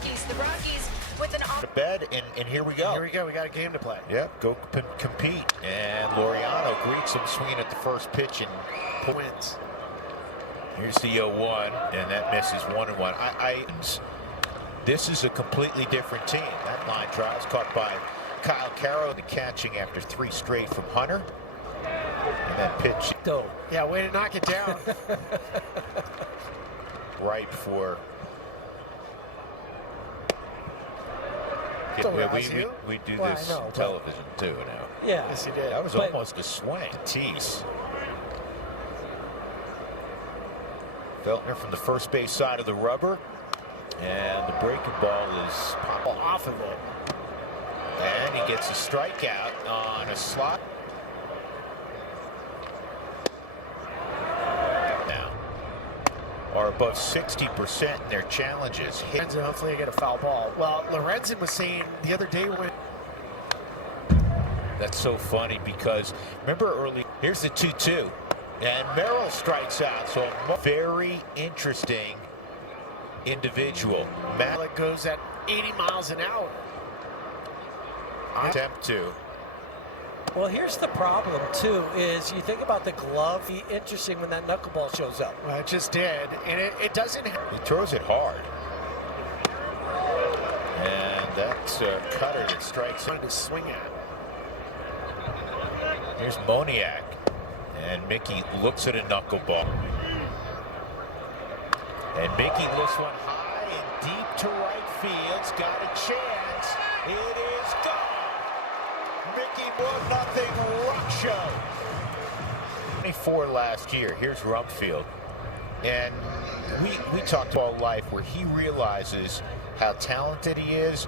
Rockies. The Rockies with an to bed, and here we go. Here we go. We got a game to play. Yep, go compete. And Laureano greets him, swinging at the first pitch and Wins. Here's the 0-1, and that misses 1-1. This is a completely different team. That line drive is caught by Kyle Caro, the catching after 3 straight from Hunter. And that pitch. Yeah, way to knock it down. Right for. We do this on television too now. Yeah, yes, you did. That was almost a swing. Tease. Feltner from the first base side of the rubber, and the breaking ball is off of it. And he gets a strikeout on a slot. Now are above 60% in their challenges. Lorenzen, hopefully I get a foul ball. Well, Lorenzen was saying the other day when. That's so funny because remember early. Here's the 2-2. And Merrill strikes out, so a very interesting individual. Matt goes at 80 miles an hour. Attempt to. Well, here's the problem, too, is you think about the glove. Be interesting when that knuckleball shows up. Well, it just did, and it doesn't. He throws it hard. And that's a cutter that strikes him. To swing at. Here's Moniak. And Mickey looks at a knuckleball. And Mickey lifts one high and deep to right field. It's got a chance. It is gone. Mickey 1-0 Ruck Show. 24 last year. Here's Rumpfield. And we talked all life where he realizes how talented he is.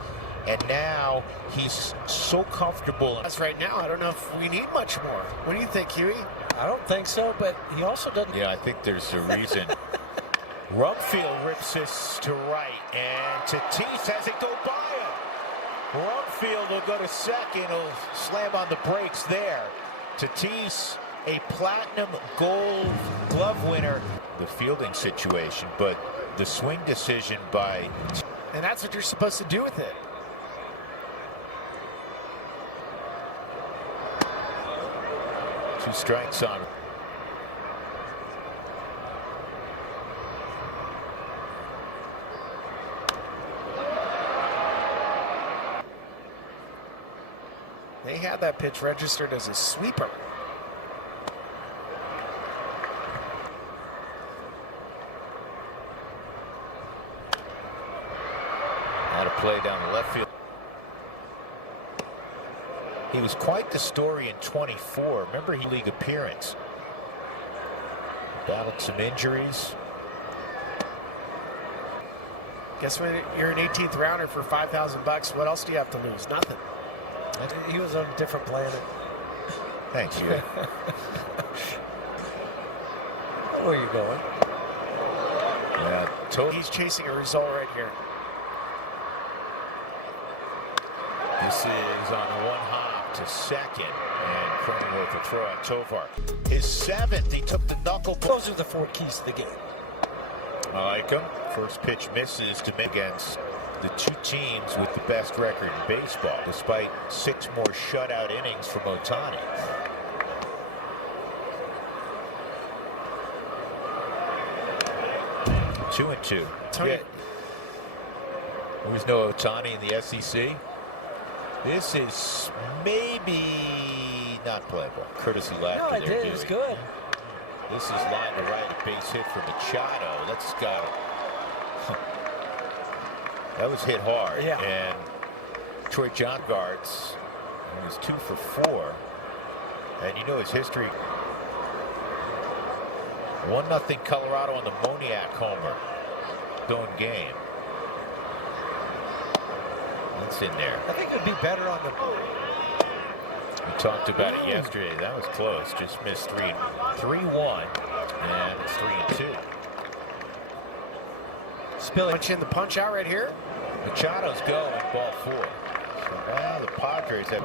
And now he's so comfortable. As right now, I don't know if we need much more. What do you think, Huey? I don't think so, but he also doesn't. Yeah, I think there's a reason. Rumpfield rips this to right, and Tatis has it go by him. Rumpfield will go to second. He'll slam on the brakes there. Tatis, a platinum gold glove winner. The fielding situation, but the swing decision by. And that's what you're supposed to do with it. Two strikes on. They had that pitch registered as a sweeper. Had a play down the left field. He was quite the story in 24. Remember, he league appearance. Battled some injuries. Guess when you're an 18th rounder for $5,000, what else do you have to lose? Nothing. He was on a different planet. Thanks, you. Where are you going? Yeah, he's chasing a result right here. This is on one hop to second, and Cronenworth will throw out Tovar. His 7th, he took the knuckle. Those are the 4 keys to the game. I like him. First pitch misses to against the 2 teams with the best record in baseball, despite 6 more shutout innings from Ohtani. Two and two. Yeah. There's no Ohtani in the SEC. This is maybe not playable. Courtesy laughter. No, I did. It was good. This is line to right, a base hit for Machado. Let's go. That was hit hard. Yeah. And Troy Johngards, he was 2 for 4. And you know his history. 1-0 Colorado on the Moniak homer. Going game. That's in there. I think it would be better on the. We talked about it yesterday. That was close. Just missed 3-1. And it's 3-2. Spilling. Punch in the punch out right here. Machado's going, ball 4. So now the Padres have.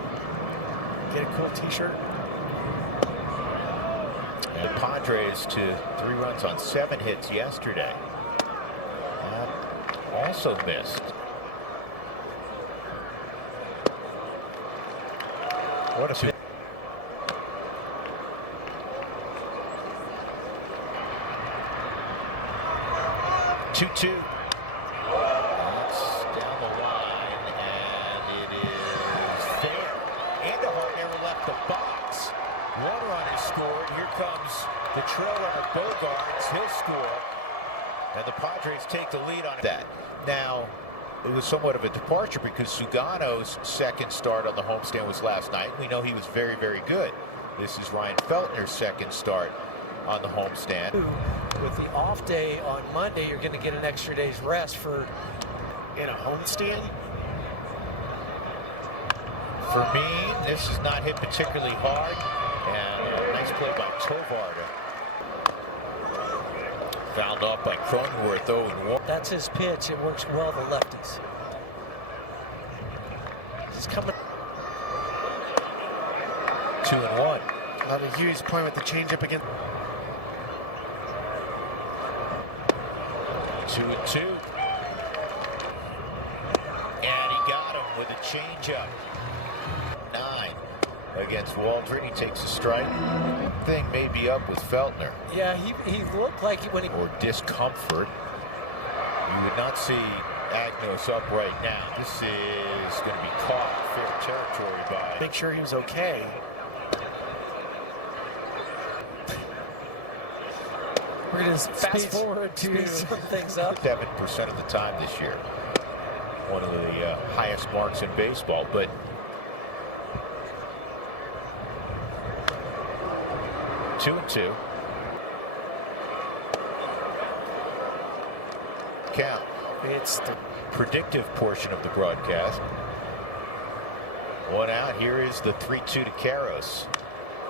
Get a cool t-shirt. And the Padres to 3 runs on 7 hits yesterday. Also missed. What a 2-2. That's down the line, and it is fair. Andahar never left the box. One run is scored. Here comes the trail runner Bogarts. He'll score, and the Padres take the lead on that. Now, it was somewhat of a departure because Sugano's second start on the homestand was last night. We know he was very, very good. This is Ryan Feltner's second start on the homestand. With the off day on Monday, you're going to get an extra day's rest for In a homestand? For me, this is not hit particularly hard. And a nice play by Tovar. Fouled off by Cronenworth, 0-1. That's his pitch. It works well, the lefties. He's coming. 2-1. Love Hughes playing with the changeup again. 2-2. And he got him with a changeup. 9 against Waldron. He takes a strike. Thing may be up with Feltner. Yeah, he looked like when he. Or discomfort. You would not see Agnos up right now. This is going to be caught in fair territory by. Make sure he was okay. We're going to fast forward to speed some things up. 7% of the time this year. One of the highest marks in baseball, but two and two. Count. It's the Predictive portion of the broadcast. One out. Here is the 3-2 to Karros.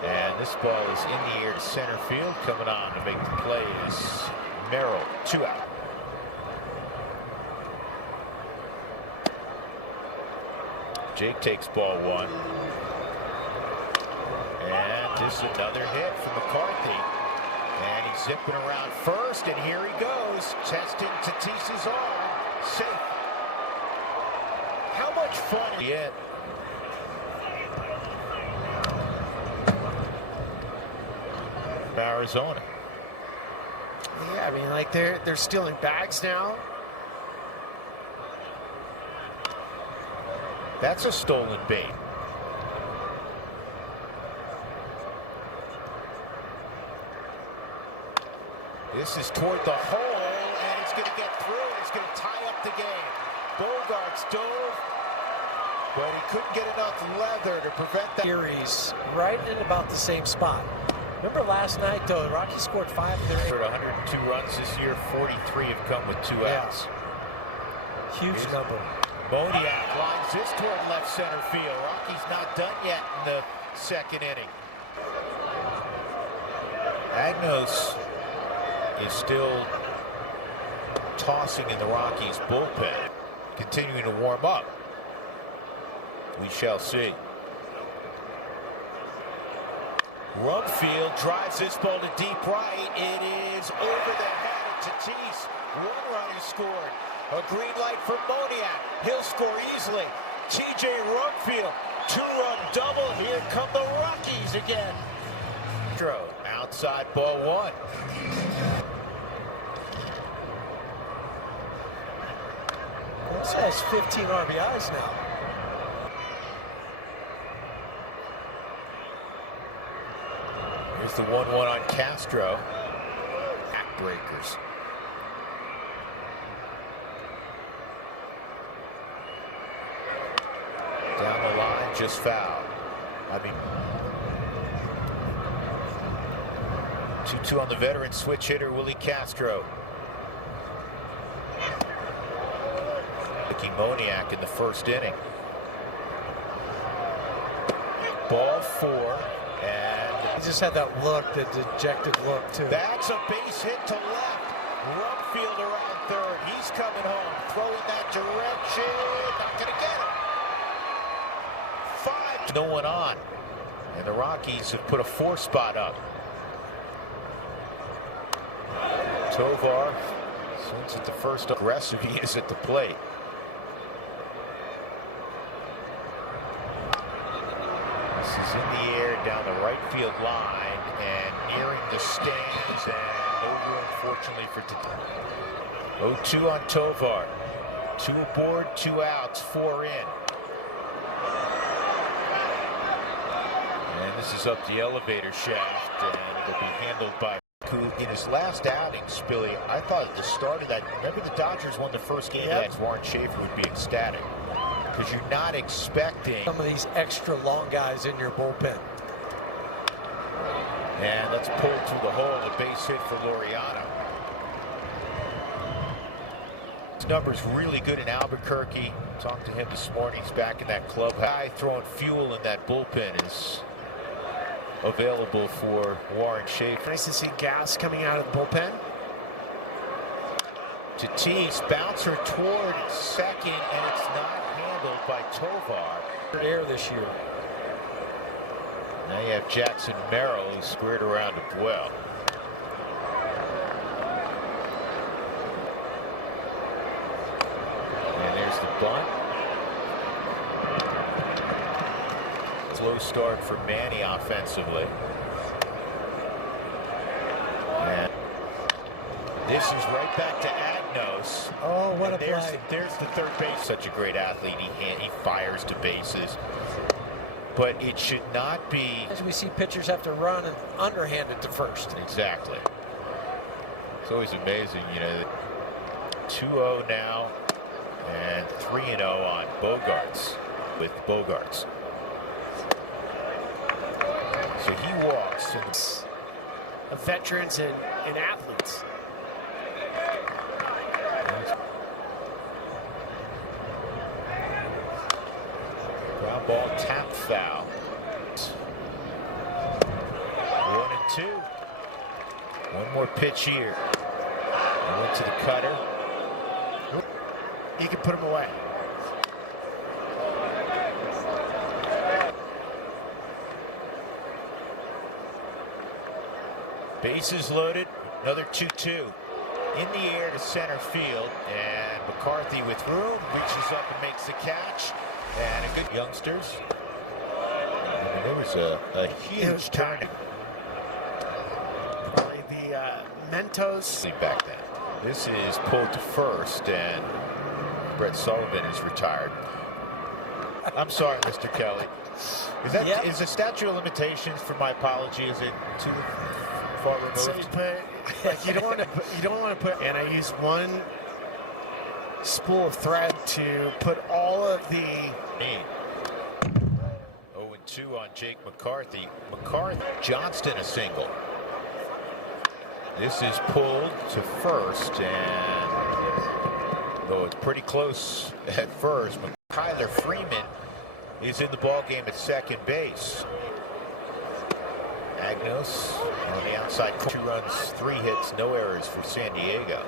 And this ball is in the air to center field. Coming on to make the play is Merrill. 2 out. Jake takes ball 1. And this is another hit from McCarthy. And he's zipping around first. And here he goes. Testing Tatis's arm. Safe. How much fun yet? Arizona. yeah. I mean, like they're stealing bags now. That's a stolen bait. This is toward the hole, and it's going to get through. It's going to tie up the game. Bogarts dove, but he couldn't get enough leather to prevent that. Series right in about the same spot. Remember last night, though, the Rockies scored 5 in their 102 runs this year. 43 have come with 2 outs. Huge number. Moniak lines this toward left center field. Rockies not done yet in the second inning. Agnos is still tossing in the Rockies bullpen, continuing to warm up. We shall see. Rumfield drives this ball to deep right. It is over the head of Tatis. 1 run is scored. A green light for Moniak. He'll score easily. TJ Rumfield, 2-run double. Here come the Rockies again. Outside ball 1. This has 15 RBIs now. Here's the 1-1 on Castro. Backbreakers. Down the line, just foul. I mean, 2-2 on the veteran switch hitter, Willie Castro. Mickey Moniak in the first inning. Ball 4, and He just had that look, the dejected look, too. that's a base hit to left. Rumfield around third. He's coming home, throwing that direction. Not going to get it. 5. No one on. And the Rockies have put a 4 spot up. Tovar swings at the first. Aggressive he is at the plate. This is in the air down the right field line and nearing the stands, and no room, fortunately, for 0-2 on Tovar. 2 aboard, 2 outs, 4 in. And this is up the elevator shaft, and it'll be handled by in his last outing, Spilly. I thought at the start of that, remember the Dodgers won the first game, that Warren Schaefer would be ecstatic. Because you're not expecting some of these extra long guys in your bullpen. And let's pull through the hole, a base hit for Laureano. His number's really good in Albuquerque. Talked to him this morning. He's back in that club. High throwing fuel in that bullpen is available for Warren Schaefer. Nice to see gas coming out of the bullpen. Tatis, bouncer toward second, and it's not handled by Tovar. Air this year. Now you have Jackson Merrill, who squared around to Buell. And there's the bunt. Slow start for Manny offensively. And this is right back to Agnos. Oh, what a there's, play. There's the third base. Such a great athlete. He fires to bases. But it should not be. As we see pitchers have to run and underhand it to first. Exactly. It's always amazing, you know. 2-0 now, and 3-0 on Bogarts, with Bogarts. So he walks. And Of veterans and athletes. Ground ball, tap foul. 1-2. One more pitch here. Went to the cutter. You can put him away. Bases loaded. Another 2-2. In the air to center field, and McCarthy with room reaches up and makes the catch. And a good youngsters. I mean, there was a huge turn. The Mentos. Back then. This is pulled to first, and Brett Sullivan is retired. I'm sorry, Mr. Kelly. Is that is the statute of limitations for my apology? Is it too far removed? So you don't want to. You don't want to put. And I use one spool of thread to put all of the. 0-2 on Jake McCarthy. Johnston a single. This is pulled to first, and though it's pretty close at first, Kyler Freeman is in the ball game at second base. Agnos on the outside, 2 runs, 3 hits, no errors for San Diego.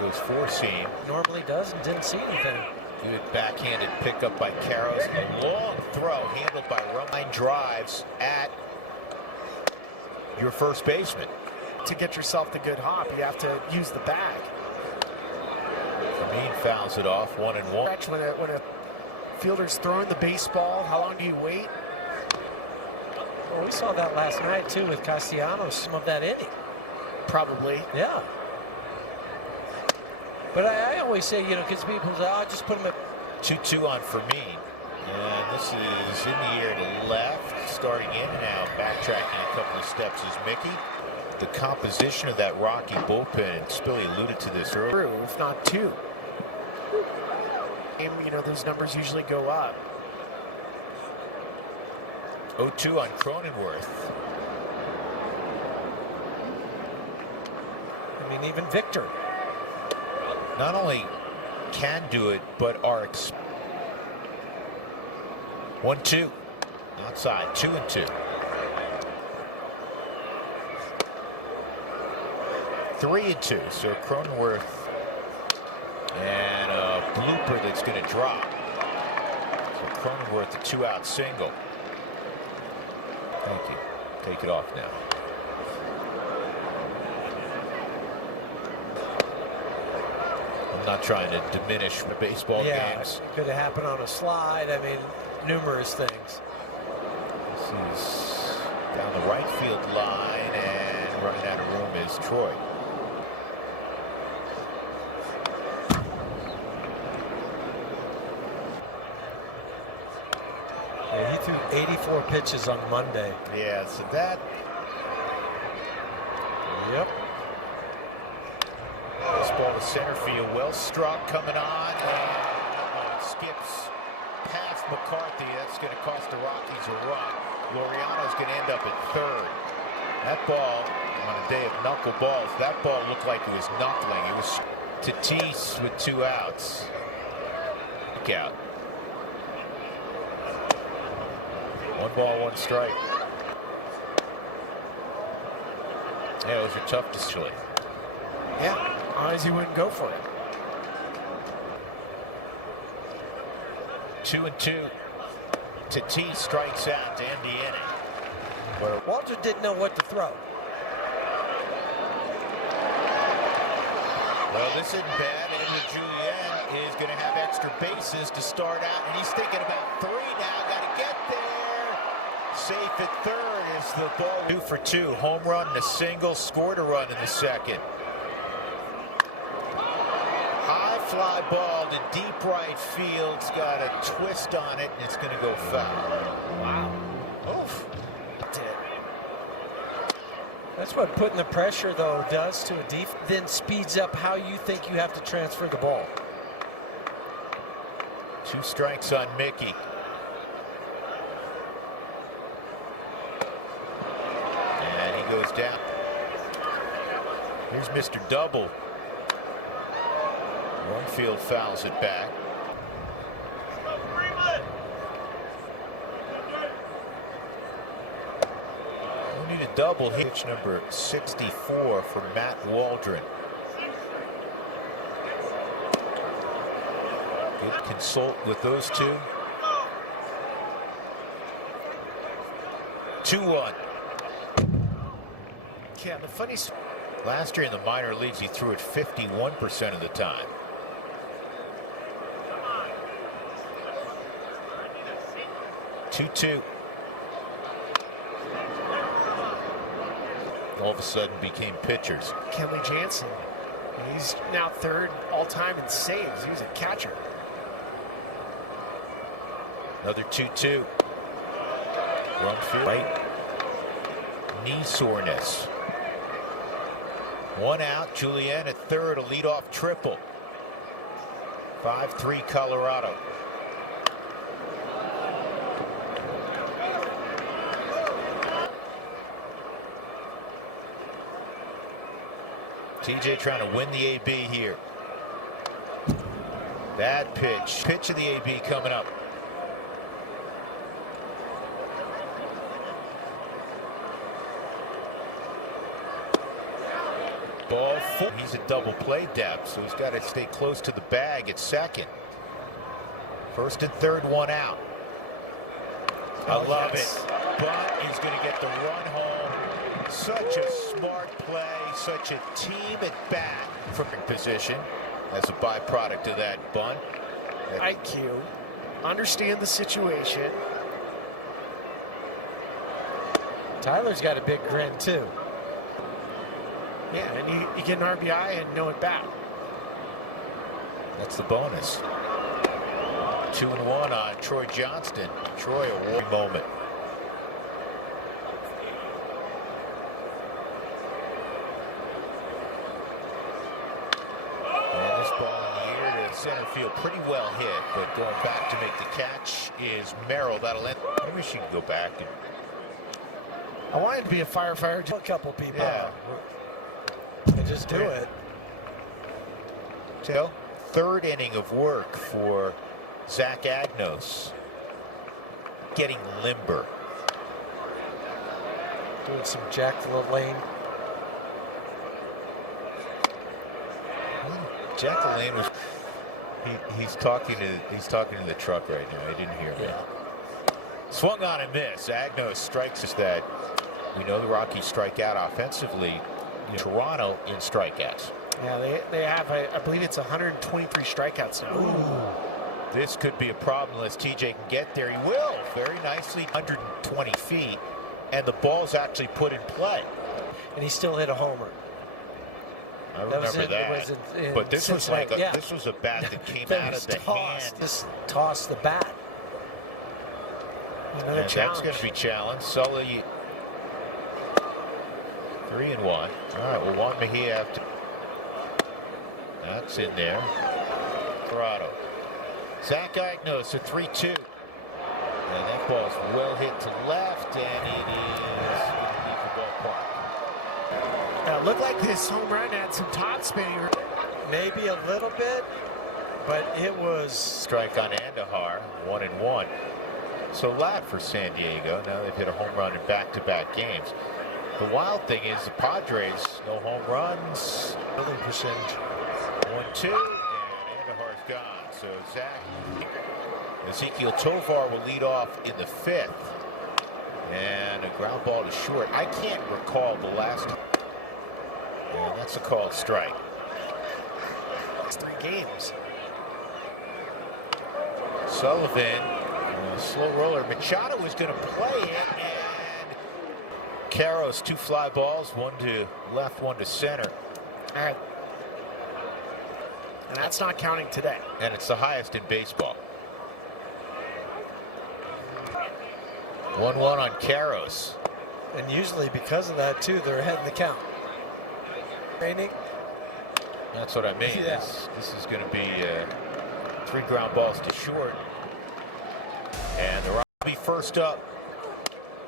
Goes 4-seam. Normally does and didn't see anything. Good backhanded pickup by Caros. A long throw handled by Rumline. Drives at your first baseman. To get yourself the good hop, you have to use the bag. Amin fouls it off, 1-1. When a fielder's throwing the baseball, how long do you wait? Well, we saw that last night too with Castellanos, some of that inning. Probably. Yeah. But I always say, you know, because people say, oh, just put him at 2-2 on Fermin. And this is in the air to left, starting in and out, backtracking a couple of steps is Mickey. The composition of that Rocky bullpen, and Spilly alluded to this earlier. If not 2. You know, those numbers usually go up. 0-2 on Cronenworth. I mean, even Victor. Not only can do it, but are 1-2 outside, 2-2. 3-2. So Cronenworth and a blooper that's going to drop. So Cronenworth a 2-out single. Thank you. Take it off now. I'm not trying to diminish the baseball games. It could have happened on a slide. I mean, numerous things. This is down the right field line, and running out of room is Troy. Yeah, he threw 84 pitches on Monday. Yeah, so that. Yep. This ball to center field, well struck, coming on, and skips past McCarthy. That's going to cost the Rockies a run. Laureano's going to end up at third. That ball, on a day of knuckleballs, that ball looked like it was knuckling. It was Tatis with 2 outs. Look out. 1 ball, 1 strike. Yeah, those are tough to slip. Yeah, otherwise he wouldn't go for it. 2-2. Tatis strikes out to end the inning. Walter didn't know what to throw. Well, this isn't bad. Edward Julien is going to have extra bases to start out, and he's thinking about 3 now. Got to get there. Safe at third is the ball. 2 for 2. Home run and a single. Scored a run in the second. High fly ball to deep right field. It's got a twist on it, and it's going to go foul. Wow. Oof. That's what putting the pressure, though, does to a defense. Then speeds up how you think you have to transfer the ball. 2 strikes on Mickey. And he goes down. Here's Mr. Double. One-field fouls it back. We need a double hit. Pitch number 64 for Matt Waldron. Good consult with those two. 2-1. Yeah, the funny. Last year in the minor leagues, he threw it 51% of the time. Two. All of a sudden became pitchers. Kenley Jansen. He's now 3rd all-time in saves. He was a catcher. Another 2-2. Wrong field. Right. Knee soreness. 1 out. Julien at third. A leadoff triple. 5-3 Colorado. TJ trying to win the AB here. Bad pitch. Pitch of the AB coming up. Ball 4. He's a double play depth, so he's got to stay close to the bag at second. 1st and 3rd, 1 out. I love it. But he's going to get the run home. Such a smart play, such a team at bat from position as a byproduct of that bunt. IQ, understand the situation. Tyler's got a big grin, too. Yeah, and you get an RBI and no at bat. That's the bonus. 2-1 on Troy Johnston. Troy, a war moment. Center field pretty well hit, but going back to make the catch is Merrill. That'll end. Maybe she can go back. I wanted to be a firefighter. A couple people. Yeah. They just do it. So, 3rd inning of work for Zach Agnos. Getting limber. Doing some Jack LaLanne. Jack LaLanne was. He's talking to the truck right now. I didn't hear him. Yeah. Swung on and missed. Agnos strikes us that we know the Rockies strike out offensively. Toronto in strikeouts. Yeah, they have, I believe it's 123 strikeouts now. Ooh. This could be a problem unless TJ can get there. He will very nicely, 120 feet, and the ball's actually put in play. And he still hit a homer. I remember that. But this was like this was a bat that came that out of the hand. Just tossed the bat. Another challenge. That's going to be challenged. Sully, 3-1. All right, well, Juan Mejia after. That's in there. Colorado. Zach Agnos, a 3-2. And that ball's well hit to left, and it is going to leave the ballpark. It looked like this home run had some top spinning. Maybe a little bit, but it was. Strike on Andahar, 1-1. So lap for San Diego. Now they've hit a home run in back-to-back games. The wild thing is the Padres, no home runs. Building percentage. 1-2, and Andahar's gone. So Ezekiel Tovar will lead off in the 5th. And a ground ball to short. I can't recall the last time. And that's a called strike. It's 3 games. Sullivan, slow roller. Machado is going to play it, and Caros, 2 fly balls, 1 to left, 1 to center. All right. And that's not counting today. And it's the highest in baseball. 1-1 on Caros. And usually because of that, too, they're ahead in the count. Training. That's what I mean. Yeah. This is going to be 3 ground balls to short. And the Rockies first up.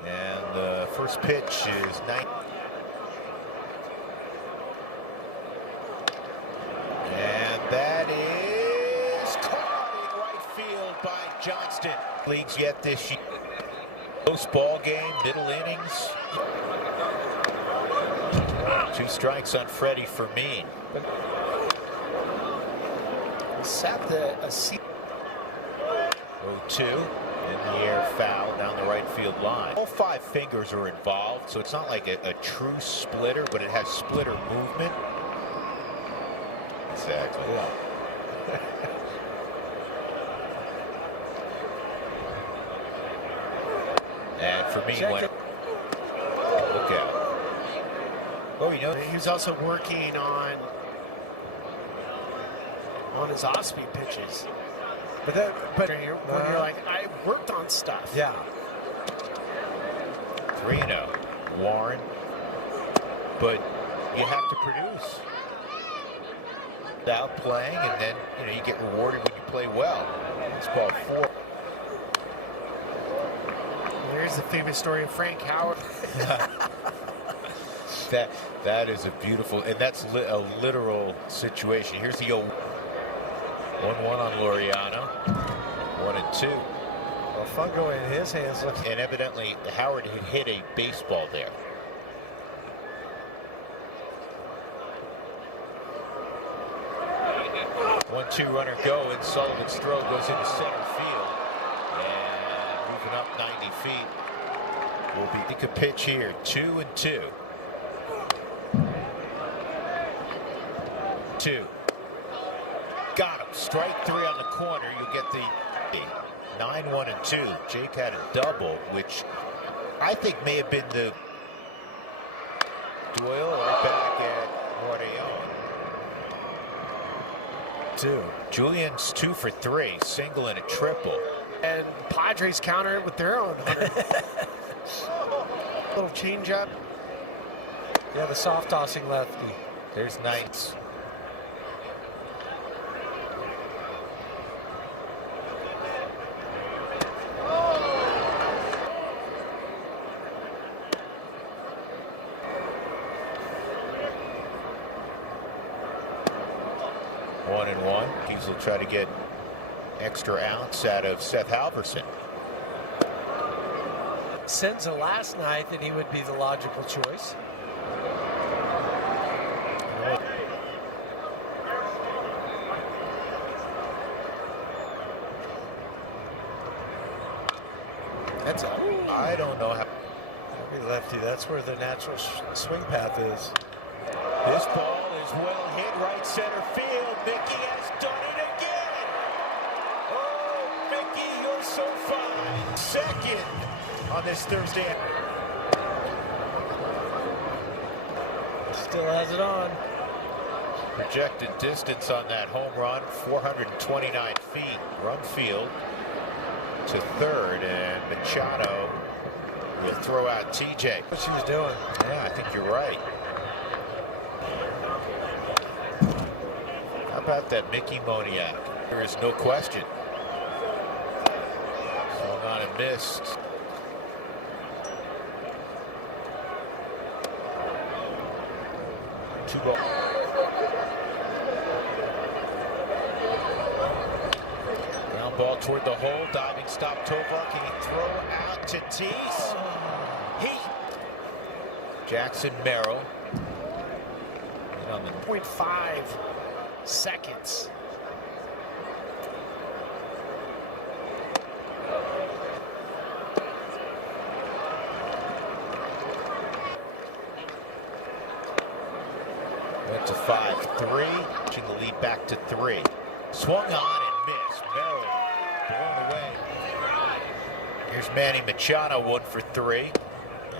And the first pitch is 9. And that is caught in right field by Johnston. Leagues yet this year. Close ball game, middle innings. 2 strikes on Freddie Fermin. Set a 0-2 in the air, foul down the right field line. All 5 fingers are involved, so it's not like a true splitter, but it has splitter movement. Exactly. Yeah. And Fermin went. Look out. Oh, you know, he was also working on his off-speed pitches. But when you're like, I worked on stuff. Yeah. 3-0. Warren. But you have to produce. Without playing, and then you get rewarded when you play well. It's ball 4. Here's the famous story of Frank Howard. That is a beautiful, and that's a literal situation. Here's the 1-1 on Laureano. 1-2. Well, Fungo in his hands. And evidently Howard had hit a baseball there. One-two runner go, and Sullivan's throw goes into center field. And moving up 90 feet will be a pitch here. 2-2. 2. Got him. Strike 3 on the corner. You'll get the 9-1-2. Jake had a double, which I think may have been the Doyle right back at Guardian. 2. Julian's 2 for 3, single and a triple. And Padres counter it with their own 100. Little change up. Yeah, the soft tossing lefty. There's Knights. One and one. Rockies will try to get extra ounce out of Seth Halverson. Senza last night that he would be the logical choice. That's a, I don't know how. Lefty, that's where the natural swing path is. This ball is is well hit right center field. Mickey has done it again. Oh, Mickey, you're so fine. Second on this Thursday. Still has it on. Projected distance on that home run, 429 feet. Run field to third, and Machado will throw out TJ. What she was doing. Yeah, I think you're right. How about that Mickey Moniak? There is no question. Swung on and missed. Two ball. Ground ball toward the hole. Diving stop. Tovar. Can he throw out to Tatis? Jackson Merrill. On the 0.5 seconds. Went to 5-3, pushing the lead back to 3. Swung on and missed. Merrill blown away. Here's Manny Machado, 1 for 3.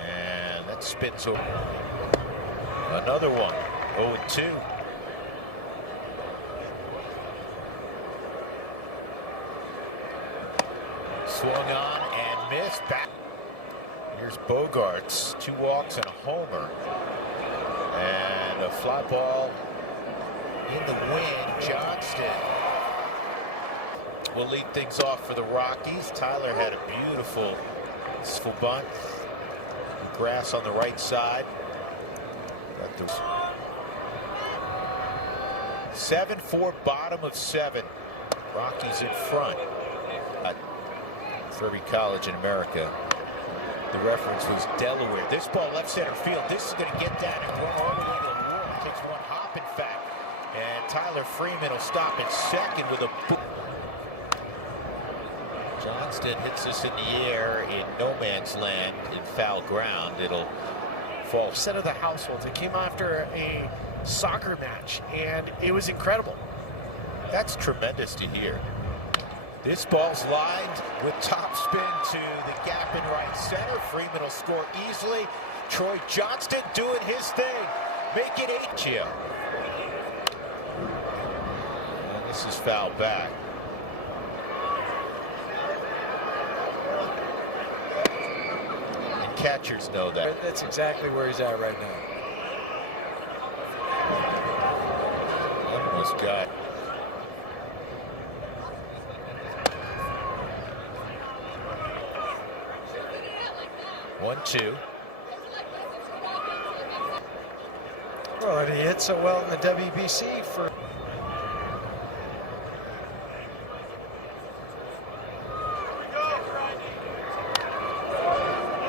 And that spins over. Another one, 0-2. Swung on and missed. Back. Here's Bogarts, 2 walks and a homer. And a fly ball in the wind. Johnston will lead things off for the Rockies. Tyler had a beautiful bunt. Grass on the right side. Got those 7-4, bottom of 7. Rockies in front. For every college in America. The reference was Delaware. This ball left center field. This is going to get down and run all the way to the wall. It takes one hop, in fact. And Tyler Freeman will stop at second with a boom. Johnston hits this in the air in no man's land in foul ground. It'll fall. Set of the household. It came after a soccer match, and it was incredible. That's tremendous to hear. This ball's lined with top spin to the gap in right center. Freeman will score easily. Troy Johnston doing his thing. Make it 8. And this is foul back. And catchers know that. That's exactly where he's at right now. Almost got. One, 2. Well, and he hit so well in the WBC for.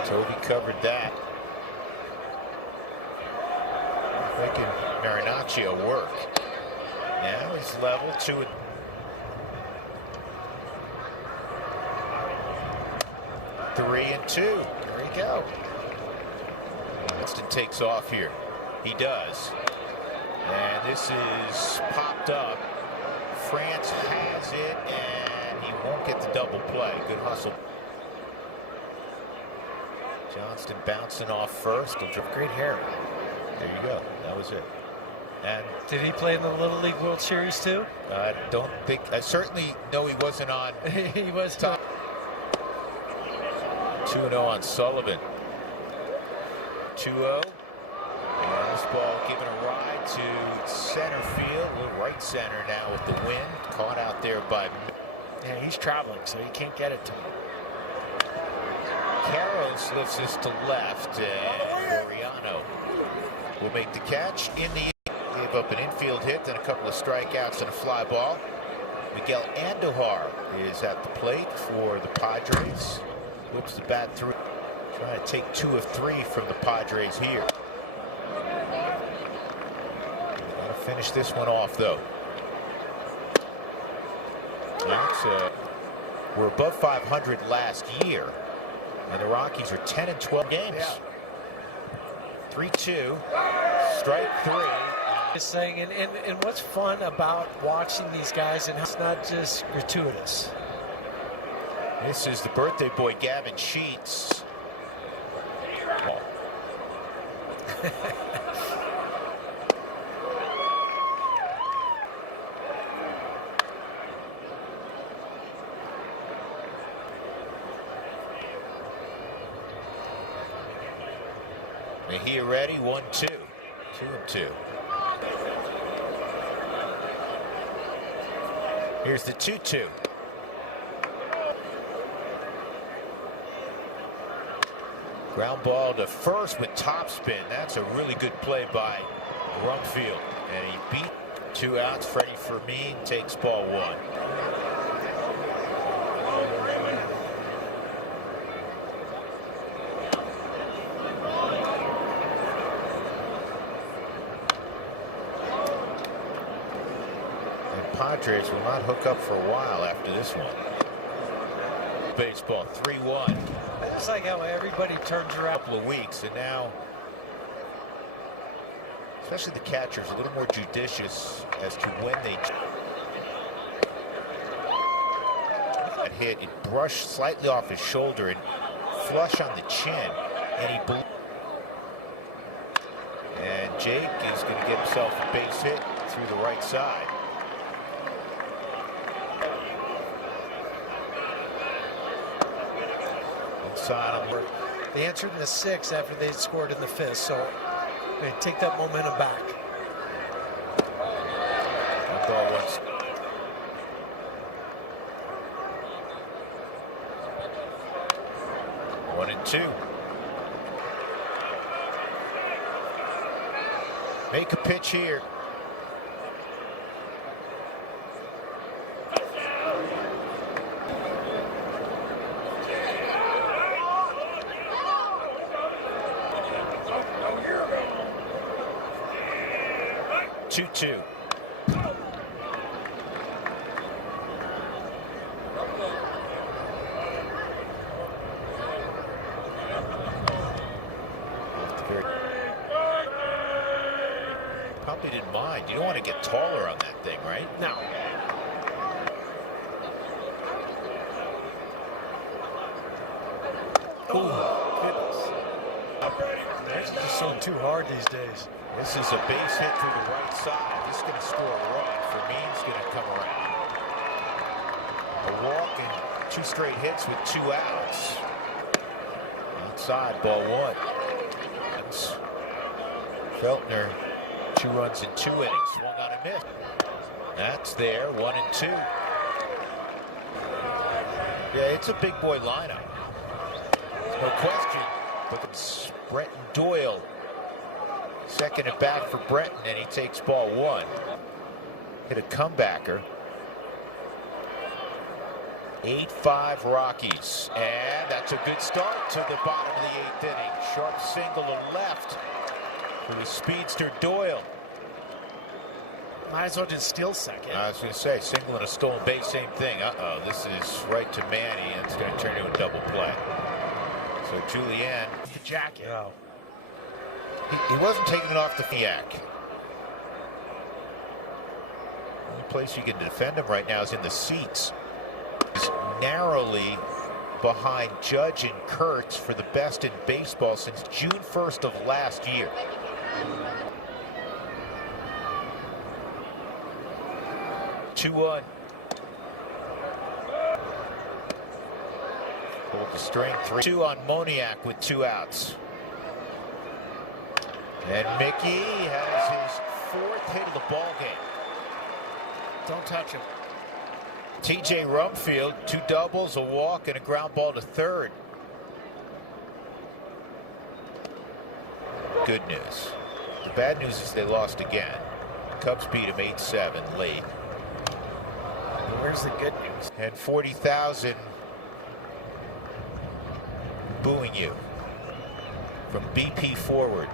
Toby covered that. Making Marinaccio work. Now he's level 2. Three and 2. There we go. Winston takes off here. He does. And this is popped up. France has it, and he won't get the double play. Good hustle. Johnston bouncing off first. Great hair. There you go. That was it. And Did he play in the Little League World Series too? I don't think. I certainly know he wasn't on. He was top. 2-0 on Sullivan. 2-0. And this ball given a ride to center field. A little right center now with the wind. Caught out there by. Yeah, he's traveling, so he can't get it to him. Carros lifts this to left, and Laureano will make the catch in the. Gave up an infield hit, then a couple of strikeouts and a fly ball. Miguel Andujar is at the plate for the Padres. Whips the bat through. Trying to take 2 of 3 from the Padres here. Gotta finish this one off, though. That's, we're above 500 last year, and the Rockies are 10-12 games. 3-2, strike 3. This thing, and what's fun about watching these guys, and it's not just gratuitous. This is the birthday boy, Gavin Sheets. Mejia ready, 1-2. 2-2. Here's the 2-2. Ground ball to first with topspin. That's a really good play by Rumfield. And he beat 2 outs. Freddie Fermin takes ball 1. Padres will not hook up for a while after this one. Baseball 3-1. I just like how everybody turns around. A couple of weeks, and now, especially the catchers, a little more judicious as to when they that hit. It brushed slightly off his shoulder and flush on the chin, and he blew. And Jake is going to get himself a base hit through the right side. They answered in the 6th after they scored in the 5th, so they take that momentum back. 1-2. Make a pitch here. Two. Probably didn't mind. You don't want to get taller on that thing, right? No. Oh, goodness. That's just so too hard these days. This is a base hit through the right side. This is going to score a run. Fermin's going to come around. A walk and 2 straight hits with 2 outs. Outside, ball 1. Feltner, 2 runs in 2 innings. Swung on a miss. That's there, 1-2. Yeah, it's a big boy lineup. There's no question. But it's Brenton Doyle. Second at bat for Brenton, and he takes ball 1. Hit a comebacker. 8-5 Rockies. And that's a good start to the bottom of the 8th inning. Sharp single to left for the speedster Doyle. Might as well just steal second. I was going to say, single and a stolen base, same thing. Uh-oh, this is right to Manny, and it's going to turn into a double play. So Julian. The jacket. No. He wasn't taking it off the Fiac. Only place you can defend him right now is in the seats. He's narrowly behind Judge and Kurtz for the best in baseball since June 1st of last year. Two-1. Hold the string. 3-2 on Moniak with 2 outs. And Mickey has his 4th hit of the ball game. Don't touch him. TJ Rumfield, 2 doubles, a walk, and a ground ball to 3rd. Good news. The bad news is they lost again. Cubs beat them 8-7 late. Where's the good news? And 40,000 booing you from BP forward.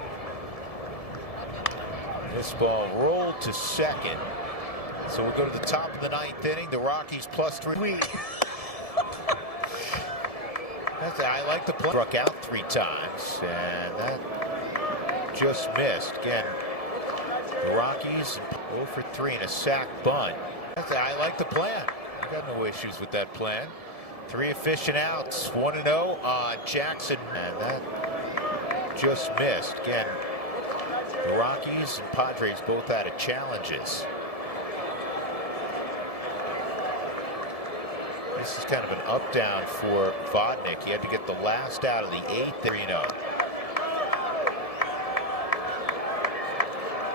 This ball rolled to second. So we'll go to the top of the 9th inning. The Rockies +3. I like the play. Struck out 3 times, and that just missed. Again, The Rockies 0 for 3 in a sack bunt. I like the plan. I got no issues with that plan. 3 efficient outs, 1-0 on Jackson, and that just missed. Again, the Rockies and Padres both out of challenges. This is kind of an up-down for Vodnik. He had to get the last out of the 8th. 3-0.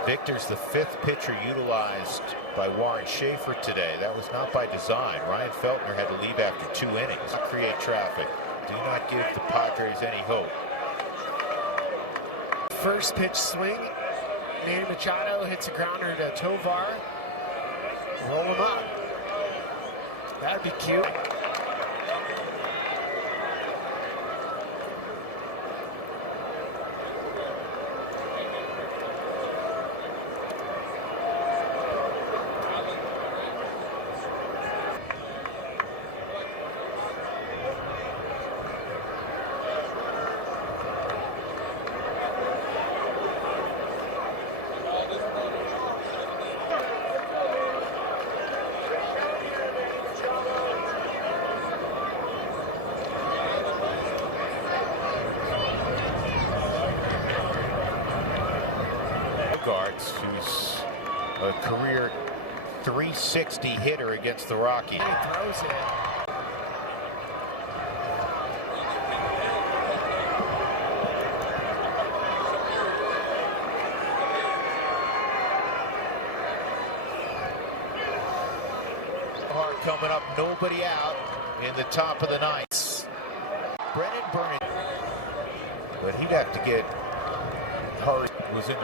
Victor's the 5th pitcher utilized by Warren Schaefer today. That was not by design. Ryan Feltner had to leave after 2 innings. Create traffic. Do not give the Padres any hope. First pitch swing. Manny Machado hits a grounder to Tovar. Roll him up. That'd be cute. Who's a career .360 hitter against the Rockies. He throws it. Hard coming up, nobody out in the top of the ninth. Brennan Burnett, but he'd have to get hurry. Was in the